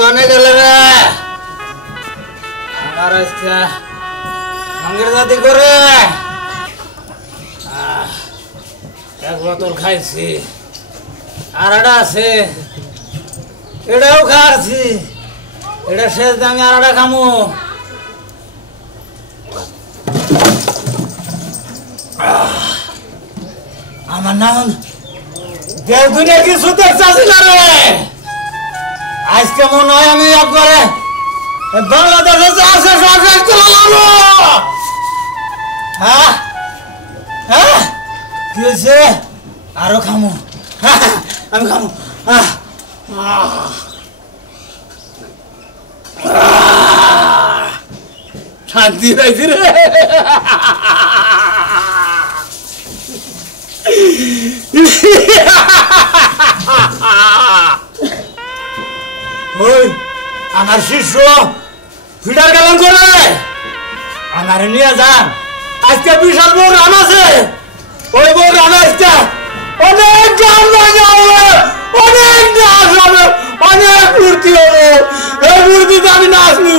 গানে গেলে রে আমার আজকে সঙ্গের জাতি করে এক বোতল খাইছি আর এটা আছে এটাও খাচ্ছি এটা শেষ দামি আর এটা খামু আমার নাম দেড় দুনিয়া কিছু দেখছি না রে আজকে মনে হয় আমি একবারে বাংলাদেশে আছে সরকার চলে হ্যাঁ হ্যাঁ কি হয়েছে আরো খামু আমি খামু শান্তি পাইছি রে ওই আমার শিষ্য ফিটার গেলাম করে আমার নিয়ে যান আজকে বিশাল প্রোগ্রাম আছে ওই প্রোগ্রামে আজকে অনেক গান বাজা হবে অনেক নাচ হবে অনেক মূর্তি হবে এই মূর্তিতে আমি নাচবো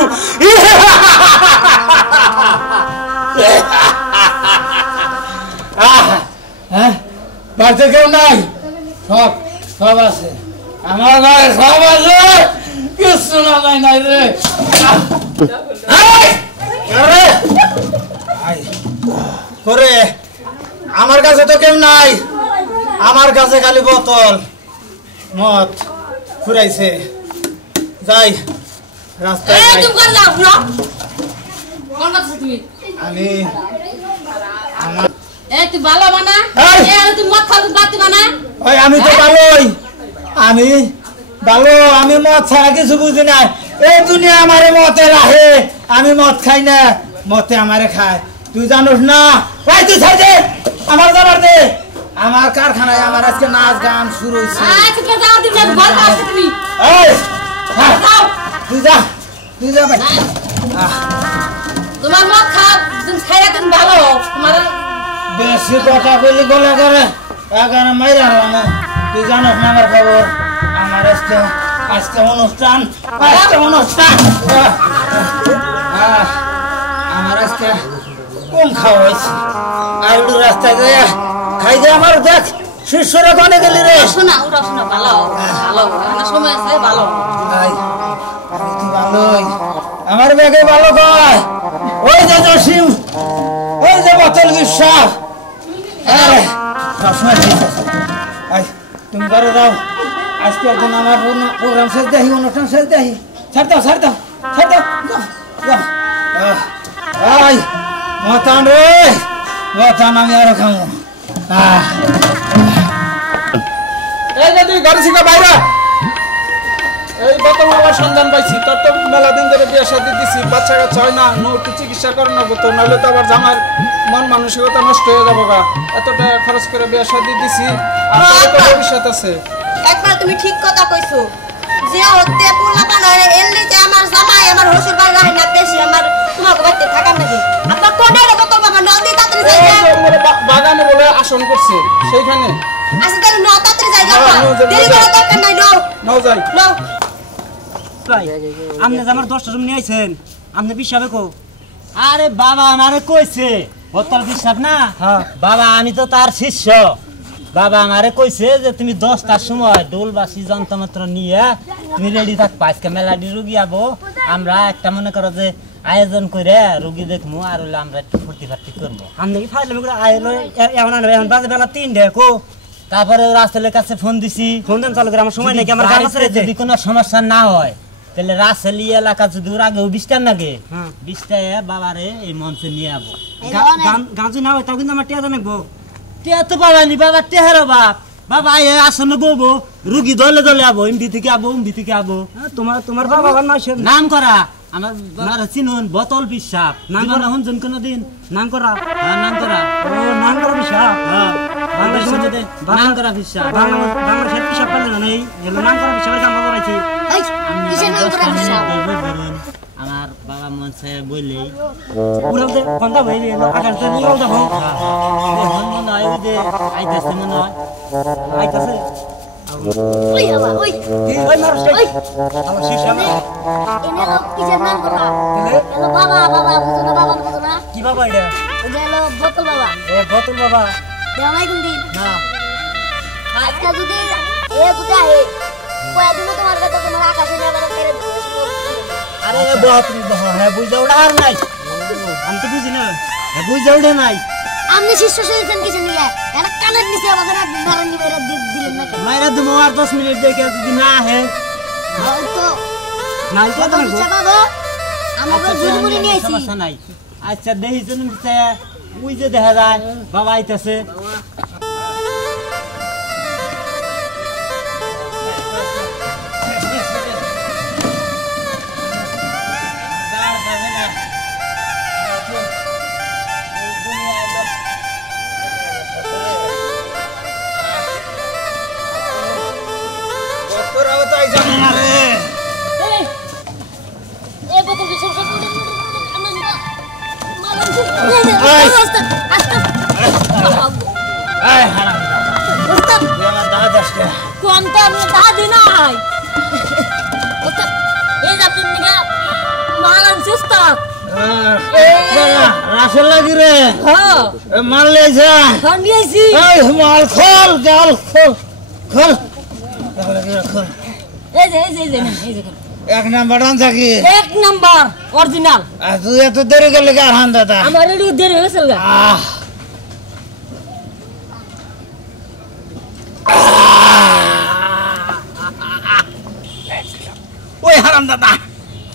হ্যাঁ বাড়িতে কেউ নাই সব সব আছে আমার ঘরে সব আছে কিছু না নাই নাই রে করে আমার কাছে তো কেউ নাই আমার কাছে খালি বোতল মদ ফুরাইছে যাই রাস্তায় আমি আমি তো ভালোই আমি ভালো আমি মদ ছাড়া কিছু বুঝি না এই দুনিয়া আমারে মতে রাহে আমি মদ খাই না মতে আমারে খায় তুই জানোস না ভাই তুই ছাই দে আমার যাবার দে আমার কারখানায় আমার আজকে নাচ গান শুরু হয়েছে তুই যা তুই যা ভাই তোমার মদ খাইয়া তুমি ভালো তোমার বেশি কথা বলি গলা করে এখানে মাইরা না তুই জানোস না আমার খবর আমার আজকে আজকে অনুষ্ঠান আমার আজকে কম খাওয়া হয়েছে আর একটু রাস্তায় গিয়ে খাই দে আমার দেখ শিষ্যরা কনে গেলি রে শোনা ওরা শোনা ভালো ভালো সময় আছে ভালো ভালোই আমার ব্যাগে ভালো কয় ওই যে জসিম ওই যে বোতল বিশ্বাস সবসময় ঠিক আছে তুমি ঘরে যাও আজকে একদিন আমার প্রোগ্রাম শেষ দেখি অনুষ্ঠান শেষ দেখি ছাড় দাও মতান রে মতান আমি আরো খামো এই যে তুই ঘরে ছিল বাইরে এই বোতল আমার সন্ধান পাইছি তোর তো মেলা দিন ধরে বিয়ে শাদী দিছি বাচ্চা কাচ্চা হয় না একটু চিকিৎসা করে নেবো তো নাহলে তো আবার জামার মন মানসিকতা নষ্ট হয়ে যাবো গা এত টাকা খরচ করে বিয়ে শাদী দিছি আর তো ভবিষ্যৎ আছে একবার তুমি ঠিক কথা কইছো যে হতে পোলা বানারে এমনিতে আমার জামাই আমার হসুর বাড়ি রাখে না বেশি আমার তোমার বাড়িতে থাকা নাকি আপনার কোনে রে তো বাবা নদী তাড়াতাড়ি যাই বাগানে বলে আসন করছে সেইখানে আচ্ছা তাহলে ন তাড়াতাড়ি যাই যাও দেরি করা দরকার নাই নাও যাই ভাই আপনি আমার 10টা রুম নিয়ে আইছেন আপনি বিশ্বাস কো আরে বাবা আমারে কইছে বোতল বিশ্বাস না বাবা আমি তো তার শিষ্য বাবা আমারে কইছে যে তুমি 10টার সময় ঢোল বাসি যন্ত্রমাত্র নিয়ে তুমি রেডি থাকবা আজকে মেলাডি রুগী আবো আমরা একটা মনে করো যে আয়োজন করে রুগী দেখমু আর হইলে আমরা একটু ফুর্তি ফার্তি করবো আপনি কি ফাইলে আইলো এমন আনবে এখন বাজে বেলা 3টা কো তারপরে রাসেলের কাছে ফোন দিছি ফোন দেন চালু করে আমার সময় নাকি আমার কাম আছে যদি কোনো সমস্যা না হয় তাহলে রাসেলি এলাকা যদি ওর আগেও 20টা লাগে 20টায় বাবারে এই মঞ্চে নিয়ে যাবো গাঁজু না হয় তাও কিন্তু আমার টিয়া জানাবো টিয়া তো পাবানি বাবা টেহারো বাপ বাবা এ আসনে বলবো রুগী দলে দলে আবো এমডি থেকে আবো এমডি থেকে আবো তোমার বাবার নাম করা আমার চিনুন বোতল বিশ্বাস নাম করা হুনজন কোন দিন নাম করা নাম করা ও নাম করা বিশ্বাস নাম করা বিশ্বাস বাংলাদেশের পিসাব পারলে না নেই নাম করা বিশ্বাসের কাম করাইছি আমার বাবা মন চায় বলেই উড়াল দে কোনটা ভাইলে আগান তো নিও যাবো মনে হয় ওই যে আইতাছে মনে হয় আইতাছে ওই বাবা ওই ওই মারস ওই আমার শিশা এনে লোক কিসের নাম কথা এলো বাবা বাবা বুঝো না বাবা বুঝো না কি বাবা এটা ওই এলো বোতল বাবা এ বোতল বাবা দেওয়া নাই কোন দিন না আজকে যদি এ দুটা হে কয়দিন তোমার কাছে তোমার আকাশে নেবার করে আরে বাপরে বাবা হ্যাঁ বুঝা ওটা আর নাই আমি তো বুঝি না হ্যাঁ বুঝা ওটা নাই আপনি শিষ্য শুনেছেন কিছু নিয়ে এর কানের নিচে আমাদের মারান নিবে দিলেন না মাইরা তুমি আর 10 মিনিট দেখে যদি না হে হয়তো নাই তো কত না চাপাবো আমাকে জুড়ি মুড়ি নিয়ে আইছি সমস্যা নাই আচ্ছা দেখি তুমি ওই যে দেখা যায় বাবা আইতাছে এ বোতল বিশেষ করে এই হারাম তুই আমার দাদা দাসকে কোনটা আমি দাদি নাই এই যে তুমি না মারান চেষ্টা রাসেল লাগি রে হ্যাঁ মারলে যা নিয়েছি এই মাল খোল জাল খোল খোল খোল এই যে এক নাম্বার আন থাকি এক নাম্বার অরিজিনাল আর তুই এত দেরি করলে কি আর হান দাদা আমার একটু দেরি হয়ে গেছে গা ওই হারাম দাদা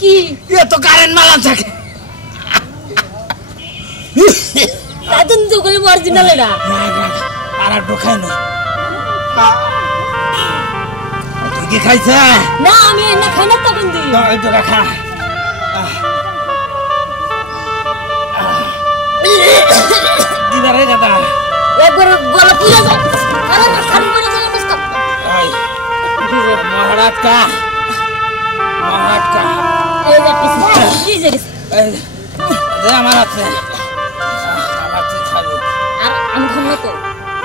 কি এ তো কারেন্ট মালান থাকে এতন তো করে অরিজিনাল এটা আর একটু খাই না তুই কি খাইছ না আমি এনে খাই না তখন দিই একটু খা দিদা রে দাদা একবার গলা পুড়ে যায় আরে না খালি করে যায় বুঝতো মহারাজ কা এই যে পিছে এই যে যে আমার আছে আমার তুই খাবি আর আমি খাম না তো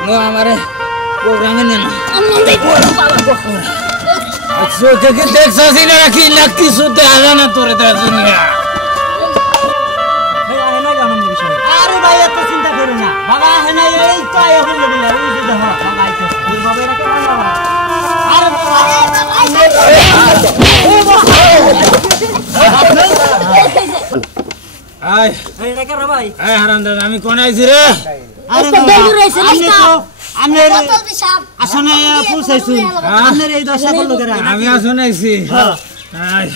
নো আমারে প্রোগ্রামে নে না আমি দেই বাবা গো আচ্ছা কে দেখছস না কি লাকি সুতে আলা না তোরে তো দুনিয়া আরে না গাম বিষয় আরে ভাই এত চিন্তা করো না বাবা হে না এই তো এখন লেবিলা ওই যে দেখো বাবা আইতাছে ওই বাবা এটা কে বাবা আরে আয় এটা কে রে ভাই আয় হারাম দাদা আমি কোন আইছি রে আরে আজকে বাবা, দৌড় রয়েছে আপনি লিস্টা। তো আপনি বোতল পিসাব আসনে পৌঁছাইছুন আপনার এই দশা করলো কেন আমি আসুন আইছি আয়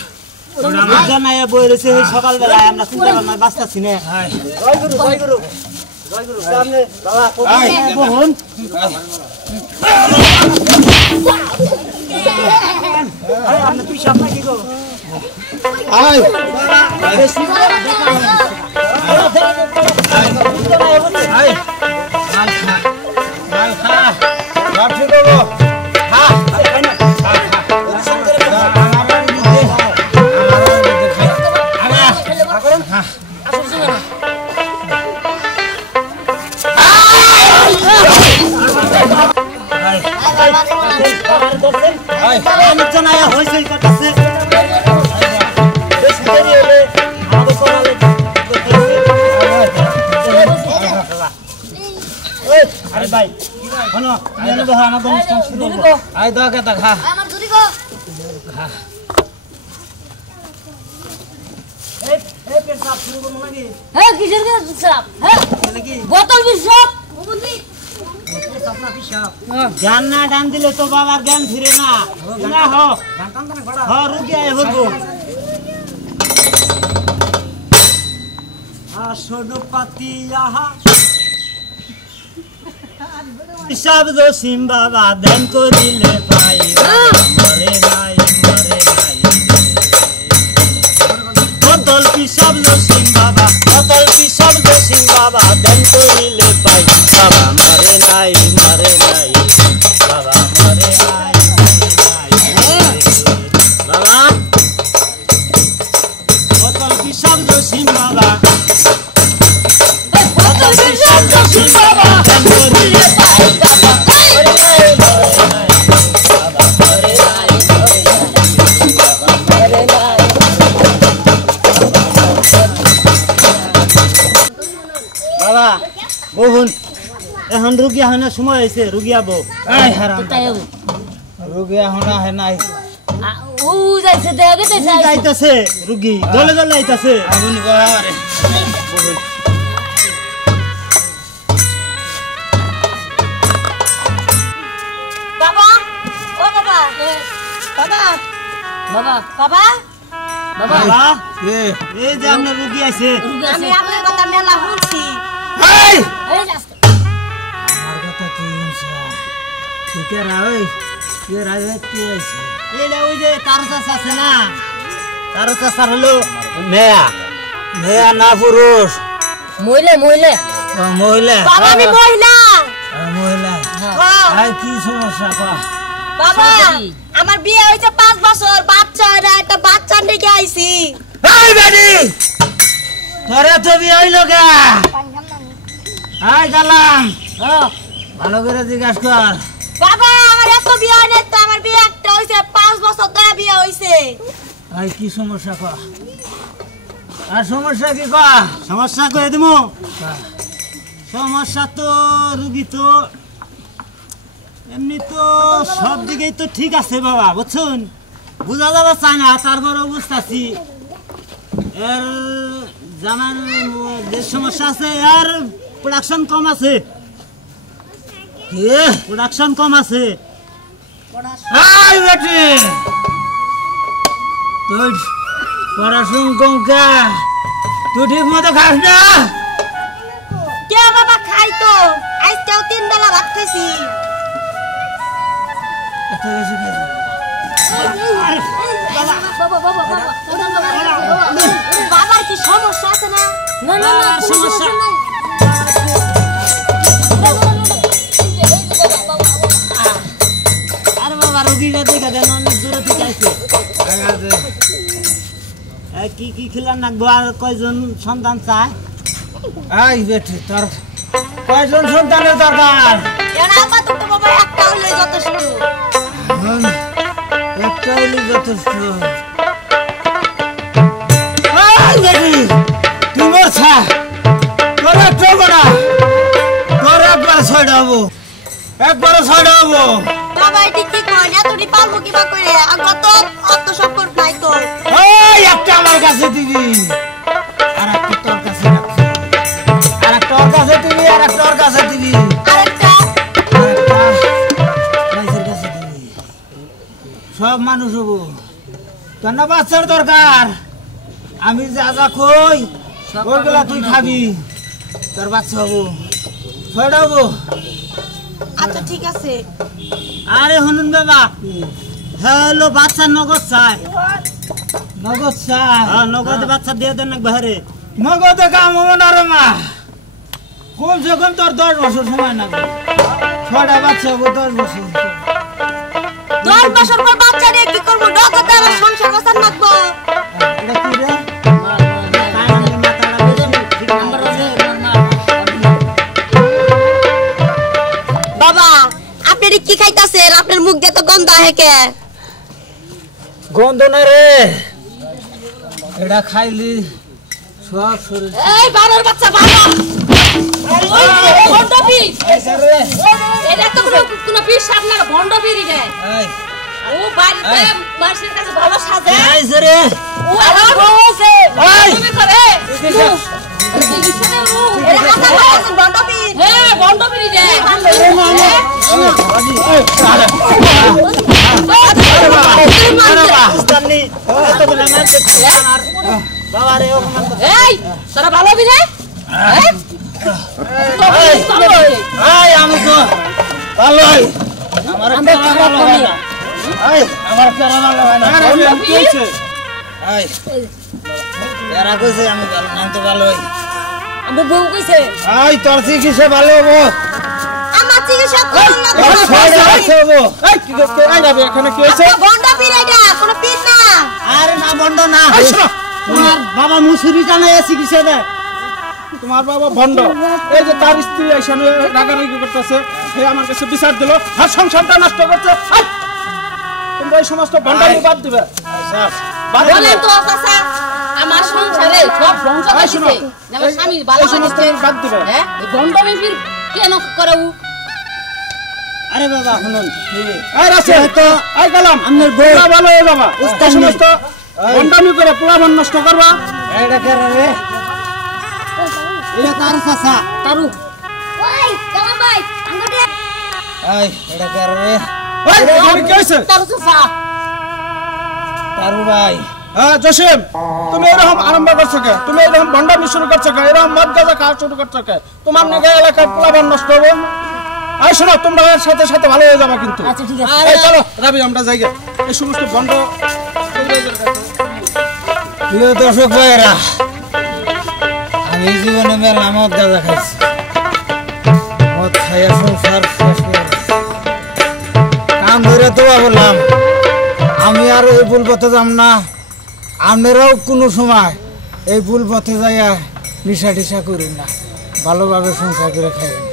আমার জানাই বই রয়েছে সকালবেলায় আমরা চিন্তা ভাবনা বাঁচতাছি না আয় জয় গুরু জয় গুরু জয় গুরু সামনে বাবা আয় বহুন আরে আপনি তুই সামনে কি গো আয় আয় মাল খা সব ঠিক হবো খা আমি জানাই হয়েছে কাছে বেশ দেরি হলে আমাদের করালে আরে ভাই শোনো আমি দেখো আমাদের অনুষ্ঠান শুরু হলো। আয় দকে তা খা আমার জুরি গো এই পেট সাফ শুরু করব নাকি হ্যাঁ কিসের কে পিসাব হ্যাঁ তাহলে কি বোতল পিসাব বুঝলি আপনার পিসাব জ্ঞান না ডান দিলে তো বাবার জ্ঞান ফিরে না না হো জানতাম তো না বড় হ রুগী আয় হবো আসন পাতি আহা হিসাব দোষিম বাবা দেন করিলে পাই মরে নাই বোতল পিসাব দোষিম বাবা বোতল পিসাব দোষিম বাবা দেন করিলে পাই বাবা মরে নাই বাবা মরে নাই বাবা বোতল পিসাব জসিম বাবা বোতল বিশাল জসিম বাবা ঘুরে পায় বাবা বাবা বহুন এখন রুগী আহনের সময় হয়েছে রুগী আবো এই হারাম রোগী এখন আহে নাই ও যাইছে দেখে তো যাইতাছে রুগী দলে দলে আইতাছে আগুন করে বাবা ও বাবা বাবা বাবা বাবা বাবা কে এই যে আপনার রুগী আছে আমি আপনার কথা মেলা শুনছি এই এই যাচ্ছে আমার কথা কি হইছে কে রাই কে রাই কে আইছে এইটা ওই যে তার চাষ আছে না তার চাষ হলো মেয়া মেয়া না পুরুষ মইলে মইলে ও মহিলা বাবা আমি মহিলা মহিলা হ্যাঁ আই কি সমস্যা কো বাবা আমার বিয়ে হইছে 5 বছর বাচ্চা হয় না একটা বাচ্চা নিয়ে আইছি এই বেডি তোরা তো বিয়ে হইলো কে আই গালাম ভালো করে জিজ্ঞাসা কর বাবা আমার এত বিয়ে হয় না তো আমার বিয়ে একটা হইছে 5 বছর ধরে বিয়ে হইছে আই কি সমস্যা কো আর সমস্যা কি কো সমস্যা কয়ে দিমু সমস্যা তো রুগী তো এমনি তো সব দিকেই তো ঠিক আছে বাবা বুঝছেন বুঝা যাবে চায় না তারপরে বুঝতেছি এর জানার যে সমস্যা আছে আর প্রোডাকশন কম আছে কি প্রোডাকশন কম আছে আই বেটি তুই পড়াশুন কমকা তুই ঠিক মতো খাস না কে বাবা খাই তো আজকেও 3 বেলা ভাত খাইছি এত বেশি খাস বাবার কি সমস্যা আছে না না না না সমস্যা আরে বাবা রুগীরা দেখা দেন অনেক দূরে থেকে আইছে কি কি খেলার নাকবো আর কয়জন সন্তান চায় আই বেটি তোর কয়জন সন্তানের দরকার এরা আপাতত বাবা একটা হলে যথেষ্ট একটা হলে যথেষ্ট আই বেটি তুই মরছা তোর একটা হবো না তোর একবার ছয়টা হবো একবারও ছয়টা হবো বাবা এটি কি কয় এতটি পারবো কিবা করে আগত তো অত সাপোর্ট নাই তো ওই একটা আমার কাছে দিবি আর একটা তোর কাছে রাখছি আর একটা ওর কাছে দিবি আর একটা ওর কাছে দিবি আরেকটা সব মানুষ হবো তোর না বাচ্চার দরকার আমি যা যা কই ওইগুলা তুই খাবি তোর বাচ্চা হবো ছয়টা হবো আচ্ছা ঠিক আছে আরে শুনুন বাবা হ্যালো বাচ্চা নগদ চায় নগদ চাই নগদ বাচ্চা দিয়ে দেন না বাহারে নগদে কাম হবো না রে মা কমসে কম তোর 10 বছর সময় লাগবে ছয়টা বাচ্চা হবো 10 বছর 10 বছর পর বাচ্চা নিয়ে কি করব নগদ আমার সংসার বসান লাগবো এটা কি রে বাবা আপনি কি খাইতাছেন আপনার মুখ দিয়ে তো গন্ধ আহে কে গন্ধ না রে এটা খাইলি সব শরীর এই বানর বাচ্চা বাবা ভন্ড পিস এটা তো কোনো পিস আপনার ভন্ড পিরি রে ও বাড়িতে মাসির কাছে ভালো সাজে আইছে রে ও আর বসে তুমি করে এটা হাতে আছে ভন্ড পিস হ্যাঁ ভন্ড পিরি রে এই তোরা ভালো হবি রে আমি তো ভালোই আমার ভালো হয় না আমার কেরা ভালো হয় না এরা কইছে আমি ভালো না তো ভালোই আমি বউ কইছে তোর চিকিৎসা ভালো হবো আমার চিকিৎসা করুন না হবো কি করতে আই যাবে এখানে কি হইছে ভন্ড পিরি এটা কোনো পিস না আরে না বন্ধ না তোমার বাবা মুসুরি টানে চিকিৎসা দেয়। তোমার বাবা ভণ্ড। এই যে তার স্ত্রী এখানে রাগারাগি করতেছে, সে আমার কাছে বিচার দিল, আর সংসারটা নষ্ট করছে। তোমরা এই সমস্ত ভণ্ডামি বাদ দিবে। বলেন তো চাচা, আমার সংসারে সব ধ্বংস করে দিছে, আমার স্বামী ভালো দিচ্ছে, বাদ দিবে। হ্যাঁ এই ভণ্ডামি ফির কেন করাও? আরে বাবা শুনুন, এই রাসেল তো এই কালাম আপনার বউ তোমরা ভালো হয়ে যাবা। উস্তাদ এই সমস্ত ভণ্ডামি করে পোলাপান নষ্ট করবা। এটা কে রে? এটা তার চাচা তারু ওই কালাম ভাই আঙ্গুরে এই এটা কে রে? এই এখানে কি হইছে? তারু চাচা তারু ভাই হ্যাঁ জসিম, তুমি এরকম আরম্ভ করছো কে? তুমি এরকম ভণ্ডামি শুরু করছো কে? এরকম মদ গাঁজা খাওয়া শুরু করছো কে? তোমার নাকি এলাকার পোলাপান নষ্ট হবে। আর শোনো, তোমরা এর সাথে সাথে ভালো হয়ে যাবা কিন্তু। আচ্ছা ঠিক আছে। এই চলো রাবি, আমরা যাই গে। এই সমস্ত ভণ্ড প্রিয় দর্শক ভাইয়েরা, আমি জীবনে মেলা মদ গাঁজা খাইছি, মদ খাইয়া সংসার শেষ করে দিছি। কাম ধরে তো বললাম আমি আর এই ভুল পথে যাম না। আপনারাও কোনো সময় এই ভুল পথে যাইয়া নিশা টিশা করুন না, ভালোভাবে সংসার করে খাইবেন।